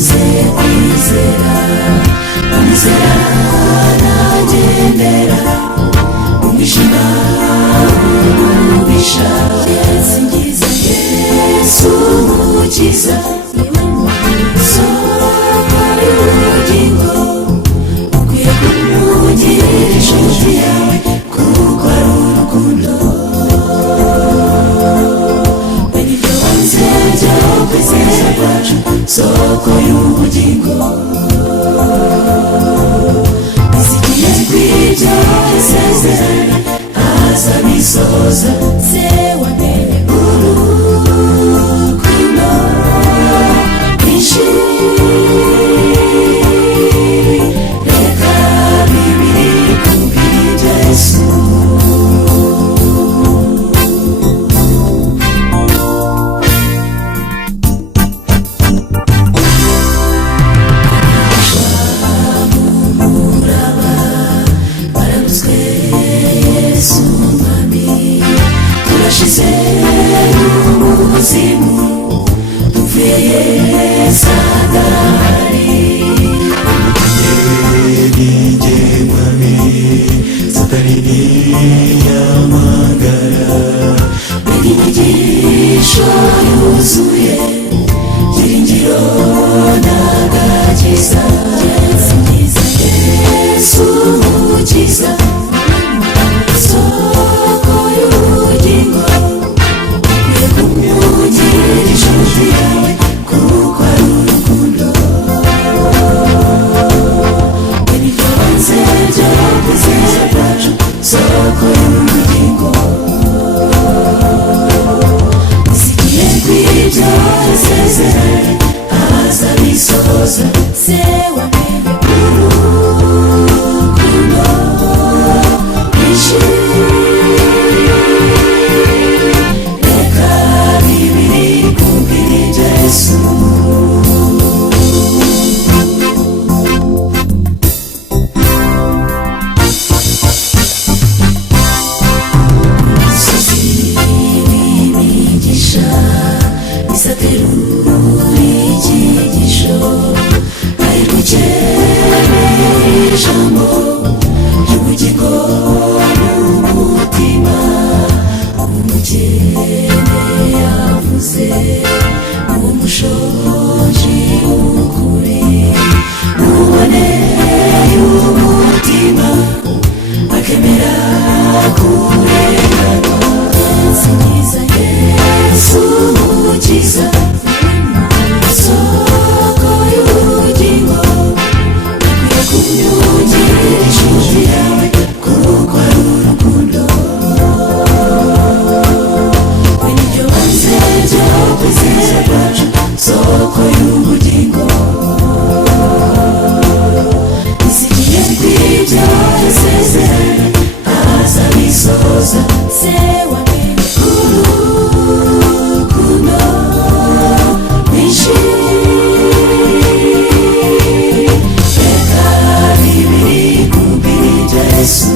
kwizera umwizera nagendera umwijima umubisha singiza Yesu umukiza soko y'ubugingo ukwiye kumugira inshuti yawe kuko ari urukundo benibyo wanze byo kwizera kwacu soko y'ubugingo isigiye kw'ibyo isezerano azabisohoza se wamenye urukundo rwinshi reka bibiri kubw'ibyo Yesu Umwigisha yuzuye byiringiro n'agakiza Yesu umukiza soko y'ubugingo ukwiye kumugira inshuti yawe kuko ari urukundo benibyo wanze byo kwizera kwacu soko y'ubugingo kw'ibyo isezerano azabisohoza se wamenye urukundo rwinshi reka bibiri kubw'ibyo Yesu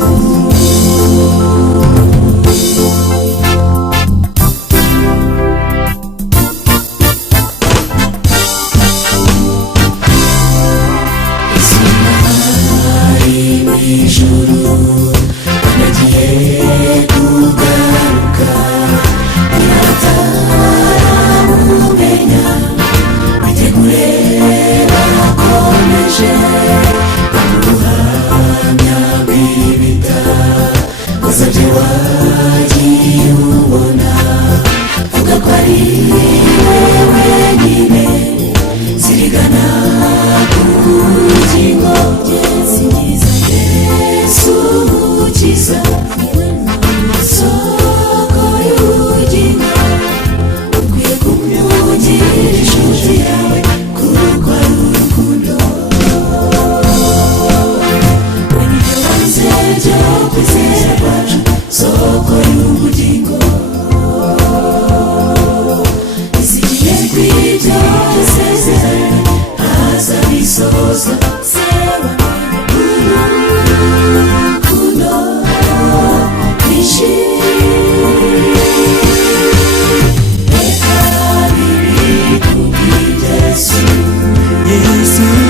Yesu